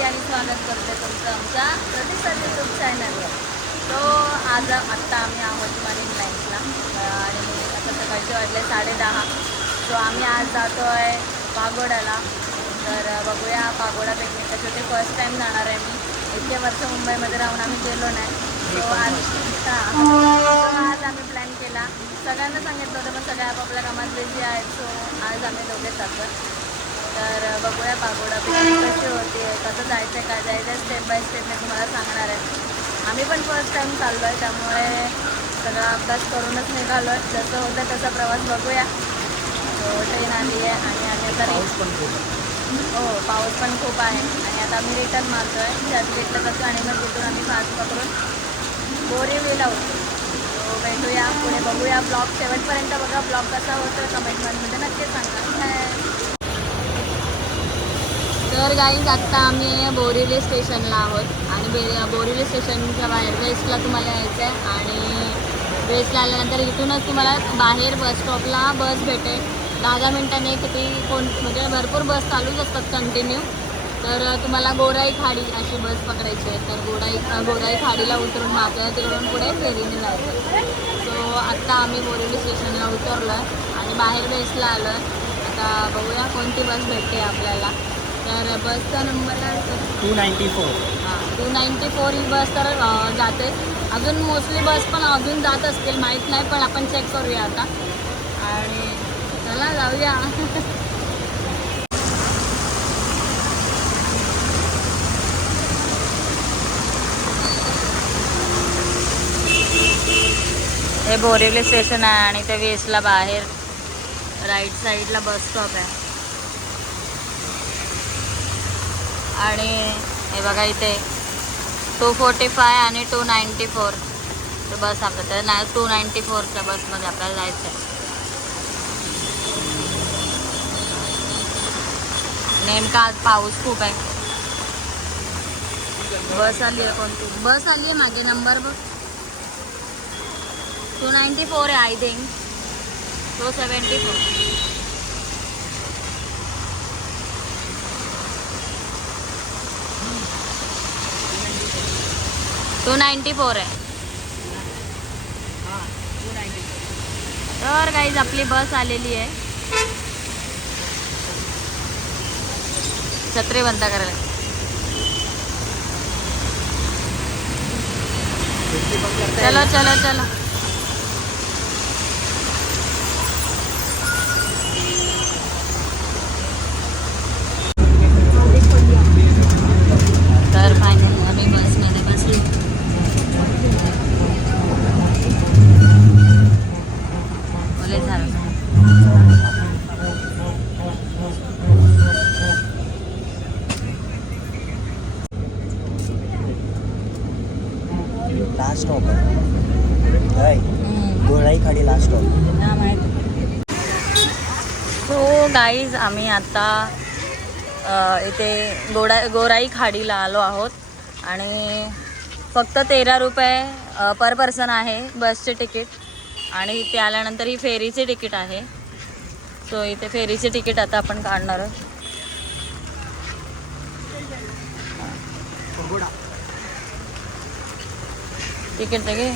मंडळी आणि स्वागत करते तुमचं आमच्या प्रतिसाद यूट्यूब चॅनलवर. तो आत्ता आम्ही आहोत मरीन लाईन्सला आणि आता सकाळचे वाजले 10:30. सो आम्ही आज जातो आहे पागोड्याला. तर बघूया पागोडा पिकनिक कसं ते फर्स्ट टाईम जाणार आहे मी. इतके वर्ष मुंबईमध्ये राहून आम्ही गेलो नाही. सो आज आम्ही प्लॅन केला. सगळ्यांना सांगितलं होतं पण सगळे आपापल्या कामात बिझी आहेत. सो आज आम्ही दोघेच जातो. तर बघूया पागोडा पिकनिक कशी होती आहे, कसं जायचं आहे, काय जायचं आहे, स्टेप बाय स्टेप मी तुम्हाला सांगणार आहे. आम्ही पण फर्स्ट टाईम चाललो आहे त्यामुळे सगळा अभ्यास करूनच निघालो आहे. जसं होतं तसा प्रवास बघूया. तो ट्रेन आली आहे आणि आम्ही आता हो पाऊस पण खूप आहे आणि आता आम्ही रिटर्न मारतो आहे चर्चगेटला कसं आणि मग तिथून आम्ही फास्ट पकडून बोरिवलीला होतो. तो भेटूया पुढे बघूया. ब्लॉग शेवटपर्यंत बघा. ब्लॉग कसा होतो कमेंटमध्ये नक्की सांगा. तर गाईज आत्ता आम्ही बोरिवली स्टेशनला आहोत आणि बोरिवली स्टेशनच्या बाहेर वेस्टला तुम्हाला यायचं आहे आणि वेस्टला आल्यानंतर इथूनच तुम्हाला बाहेर बस स्टॉपला बस भेटेल. 10 मिनिटांनी किती म्हणजे भरपूर बस चालूच असतात कंटिन्यू. तर तुम्हाला गोराई खाडी अशी बस पकडायची आहे. तर गोराई खाडीला उतरून मागं तिकडून पुढे फेरीने जायचं. सो आत्ता आम्ही बोरिवली स्टेशनला उतरलो आहे आणि बाहेर वेस्टला आलो आहे. आता बघूया कोणती बस भेटते आपल्याला. तर बसचा नंबर आहे 294. हां 294 ही बस तर जाते. अजून मोस्टली बस पण अजून जात असतील माहीत नाही पण आपण चेक करूया आता आणि चला जाऊया. हे बोरिवली स्टेशन आहे आणि ते वेस्टला बाहेर राईट साईडला बस स्टॉप आहे. आणि हे बघा इथे 245 आणि 294 बस आपल्याला ना 294च्या बसमध्ये आपल्याला जायचं आहे. नेमका आज पाऊस खूप आहे. बस आली आहे कोणती बस आली आहे मागे नंबर बघ 294 आहे आय थिंक 274. टू 294 आहे. तर गाईज आपली बस आलेली आहे. छत्री बंद करायला चलो चलो चलो. तर फायनली आम्ही बसमध्ये बसलो. बोले झालं लास्ट स्टॉप आहे गोराई खाडी लास्ट स्टॉप. हा माहिती. सो गाईज आम्ही आता इथे गोराई खाडीला आलो आहोत आणि फक्त 13 रुपये पर पर्सन आहे बसचे तिकीट आणि इथे आल्यानंतर ही फेरीचे तिकीट आहे. सो इथे फेरीचे तिकीट आता आपण काढणार आहोत. तिकीट ते घे.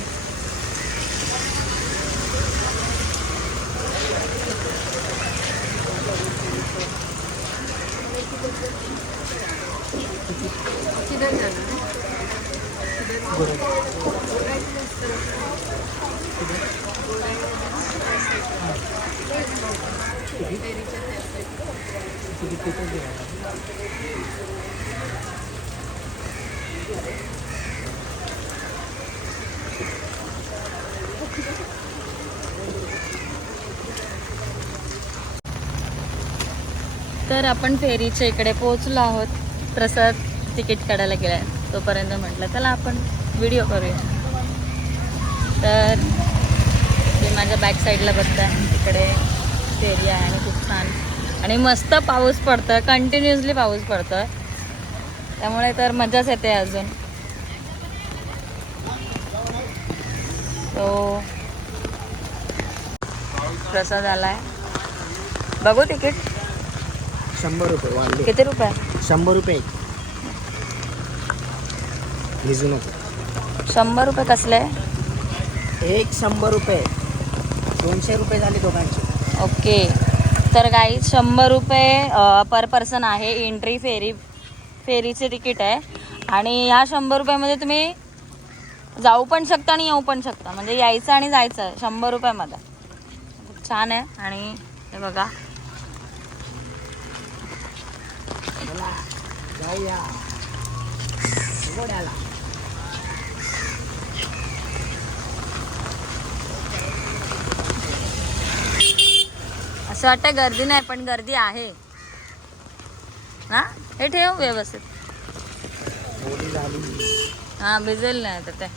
तर आपण फेरीच्या इकडे पोहोचलो आहोत. प्रसाद तिकीट काढायला गेला आहे तोपर्यंत म्हटलं चला आपण व्हिडिओ करूया. तर ते माझ्या बॅक साईडला बघताय तिकडे फेरी आहे आणि खूप छान आणि मस्त पाऊस पडतोय. कंटिन्युअसली पाऊस पडतोय त्यामुळे तर मजाच येते अजून. तो प्रसाद आलाय. बघू तिकीट 100 रुपये. किती रुपये? 100 रुपये. भिजू नको. 100 रुपये कसले? एक 100 रुपये, 200 रुपये झाले दोघांचे. ओके, तर गाईज 100 रुपये पर पर्सन आहे. एंट्री फेरीचे तिकीट आहे. आणि ह्या 100 रुपयामध्ये तुम्ही जाऊ पण शकता आणि येऊ पण शकता. म्हणजे यायचं आणि जायचं 100 रुपयामध्ये. खूप छान आहे. आणि हे बघा, जाऊया घोड्याला. असं वाटतं गर्दी नाही, पण गर्दी आहे ना. हे ठेव व्यवस्थित. होळी झाली. हां, भिजेल नाही तर ते.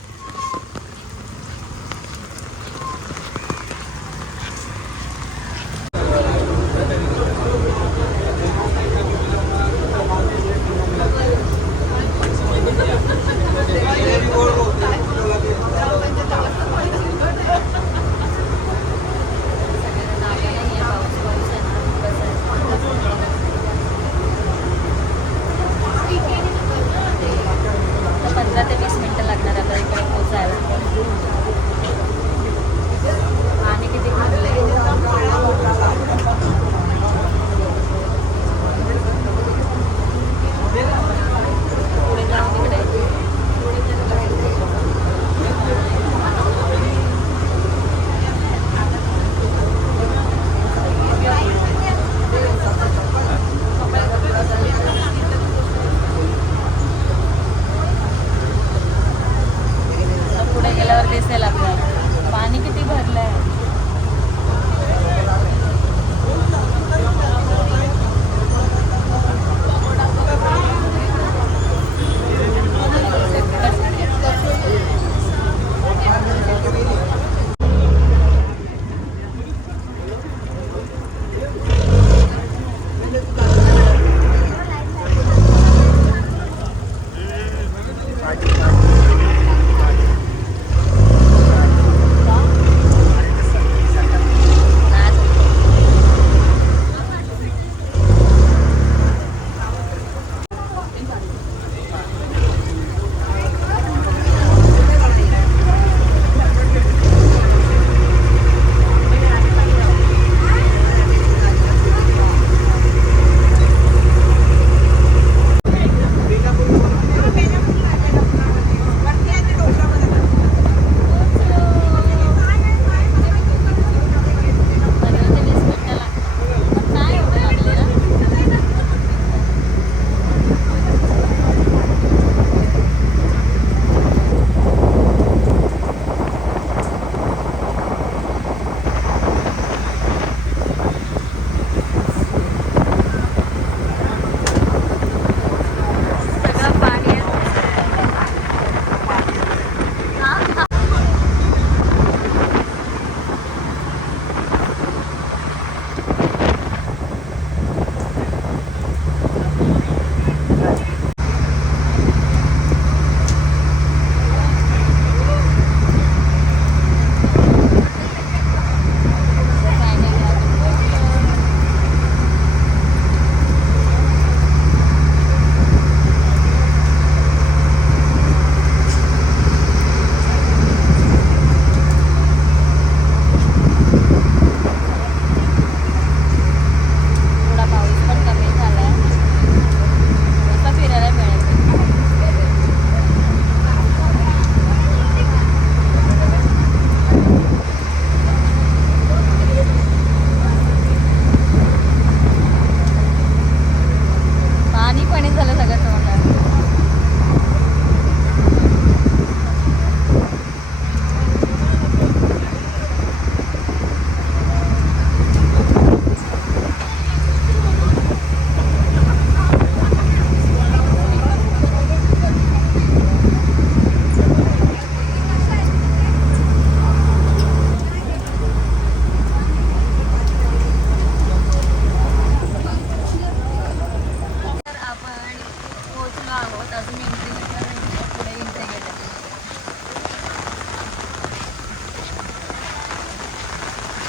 दिसेल आपल्याला पाणी किती भरलंय.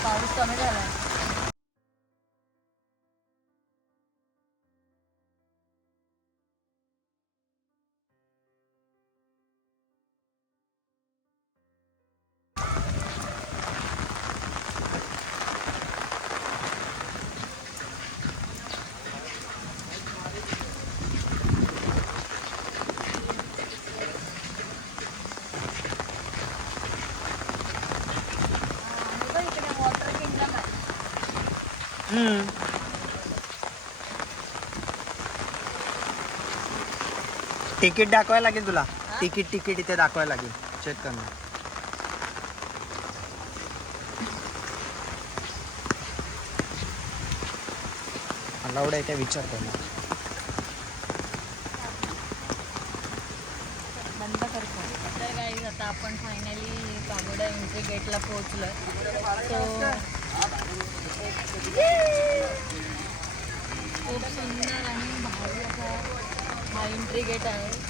पाऊस कमी झाला. तिकीट दाखवायला लागेल तुला. हा? तिकीट इथे दाखवायला लागेल. चेक करणं. अलाउड आहे काय विचारतो ना. बंद करतो. तर गाईज आता आपण फायनली पागोडा एंट्री गेटला पोहोचलोय. खूप सुंदर आणि भारी असा हा एंट्री गेट आहे.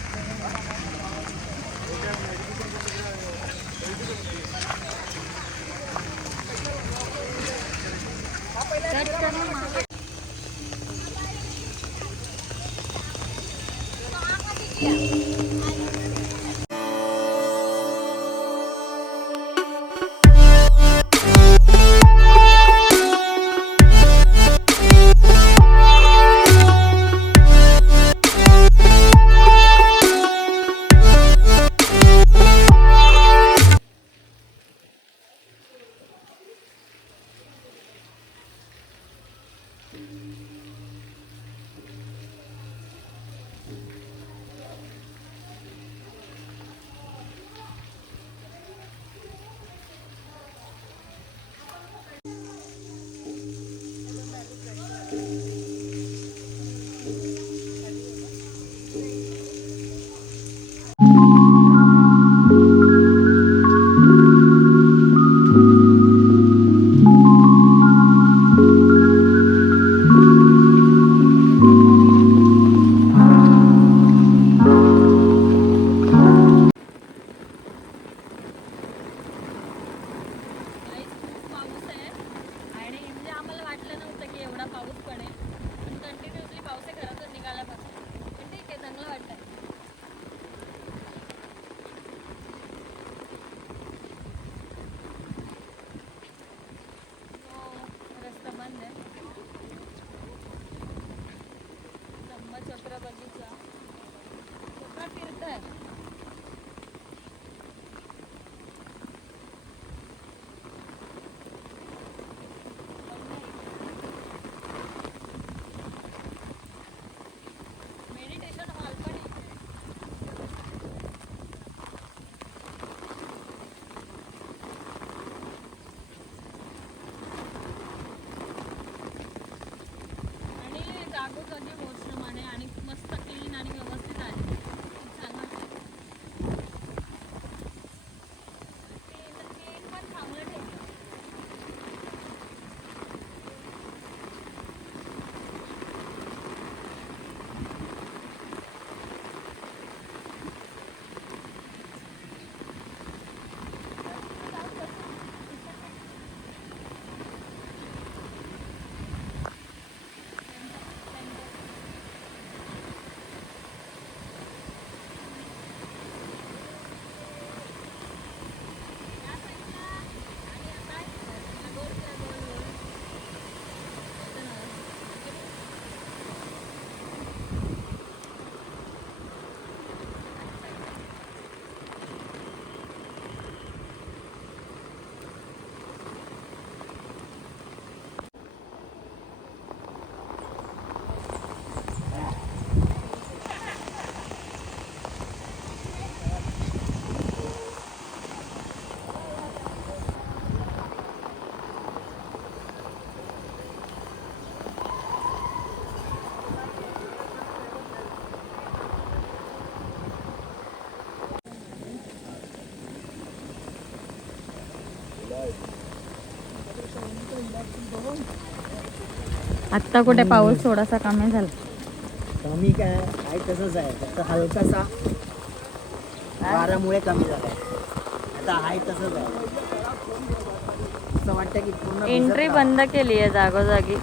आत्ता कुठे पाऊस थोडासा कमी झाला. कमी काय आहे तसंच आहे, फक्त हलकासा वाऱ्यामुळे कमी झालाय. आता आहे तसंच आहे. असं वाटतं की पूर्ण एंट्री बंद केली आहे जागोजागी.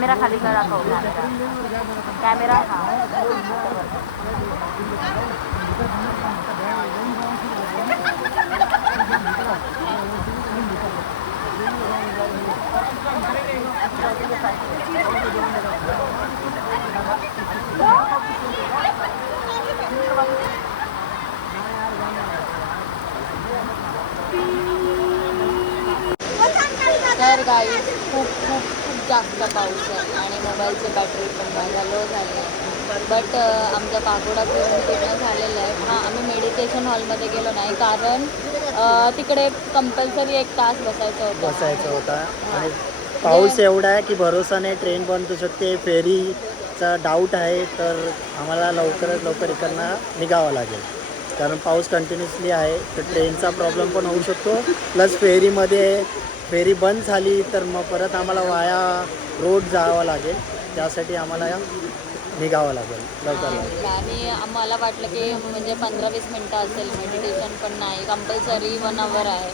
कॅमेरा खाली कर दाखव कॅमेरा हा तर गाई खूप खूप खूप जास्त पाऊस आहे आणि मोबाईलची बॅटरी पण माझा लो झाली आहे बट आमचा पागोडा फिरून पूर्ण झालेला आहे. हां आम्ही मेडिटेशन हॉलमध्ये गेलो नाही कारण तिकडे कंपल्सरी 1 तास बसायचं होतं आणि पाऊस एवढा आहे की भरोसा नाही, ट्रेन बंद होऊ शकते, फेरीचा डाऊट आहे, तर आम्हाला लवकरात लवकर इकडनं निघावं लागेल कारण पाऊस कंटिन्युअसली आहे. तर ट्रेनचा प्रॉब्लेम पण होऊ शकतो, प्लस फेरी बंद झाली तर मग परत आम्हाला वाया रोड जावं लागेल, त्यासाठी आम्हाला निघावं लागेल लवकर. आणि मला वाटलं की म्हणजे 15-20 मिनटं असेल मेडिटेशन, पण नाही कंपल्सरी 1 आवर आहे.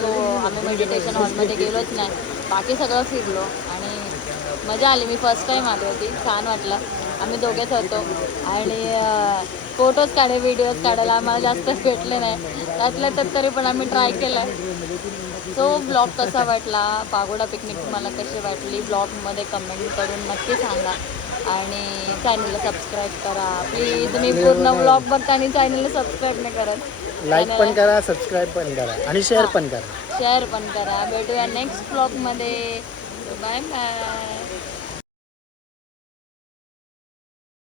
सो आम्ही मेडिटेशन हॉलमध्ये गेलोच नाही, बाकी सगळं फिरलो आणि मजा आली. मी फर्स्ट टाईम आली होती, छान वाटलं. आम्ही दोघेच होतो आणि फोटोज व्हिडिओज काढायला आम्हाला जास्त भेटले नाही, त्यातल्या त्यात तरी पण आम्ही ट्राय केलं. सो ब्लॉग कसा वाटला, पागोडा पिकनिक तुम्हाला कशी वाटली ब्लॉगमध्ये कमेंट करून नक्की सांगा आणि चॅनलला सबस्क्राईब करा प्लीज. तुम्ही पूर्ण ब्लॉग बघता आणि चॅनलला सबस्क्राईब नाही करत. लाईक पण करा, सबस्क्राईब पण करा आणि शेअर पण करा. शेअर पण करा. भेटूया नेक्स्ट ब्लॉगमध्ये. Bye bye.